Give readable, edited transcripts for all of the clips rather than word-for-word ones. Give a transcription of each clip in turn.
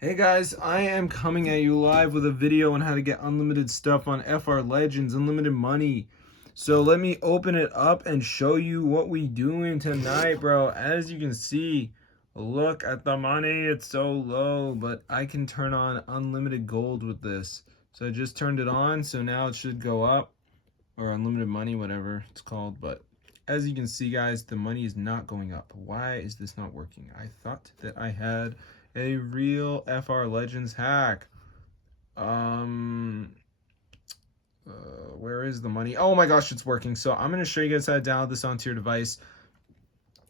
Hey guys, I am coming at you live with a video on how to get unlimited stuff on FR Legends, unlimited money. So let me open it up and show you what we doing tonight, bro. As you can see, look at the money, it's so low, but I can turn on unlimited gold with this. So I just turned it on, so now it should go up, or unlimited money, whatever it's called. But as you can see, guys, the money is not going up. Why is this not working? I thought that I had a real FR Legends hack. Where is the money? Oh my gosh, it's working. So I'm going to show you guys how to download this onto your device.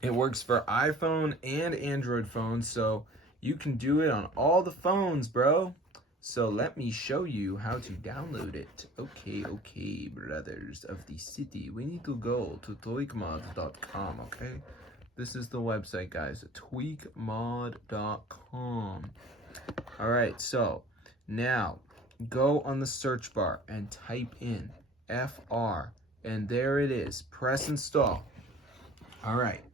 It works for iPhone and Android phones, so you can do it on all the phones, bro. So let me show you how to download it. Okay, brothers of the city. We need to go to tweakmod.com, okay? This is the website, guys, tweakmod.com. All right, so now go on the search bar and type in FR, and there it is. Press install. All right,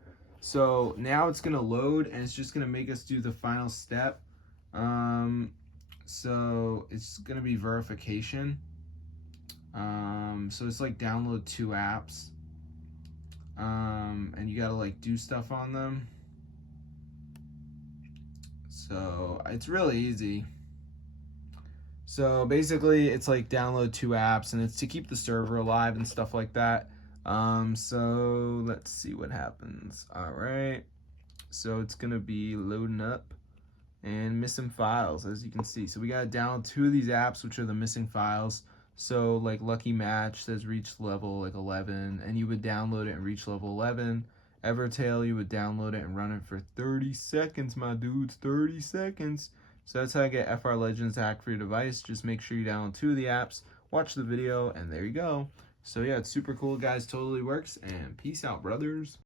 so now it's gonna load, and it's just gonna make us do the final step. So it's gonna be verification. So it's like download 2 apps. And you gotta like do stuff on them. So it's really easy. So basically it's like download 2 apps, and it's to keep the server alive and stuff like that. So let's see what happens. All right, so it's gonna be loading up and missing files, as you can see. So we gotta download 2 of these apps, which are the missing files. So like Lucky Match says reach level like 11, and you would download it and reach level 11. Evertail, you would download it and run it for 30 seconds, my dudes, 30 seconds. So that's how I get FR Legends hack for your device. Just make sure you download 2 of the apps, watch the video, and there you go. So yeah, it's super cool, guys, totally works, and peace out, brothers.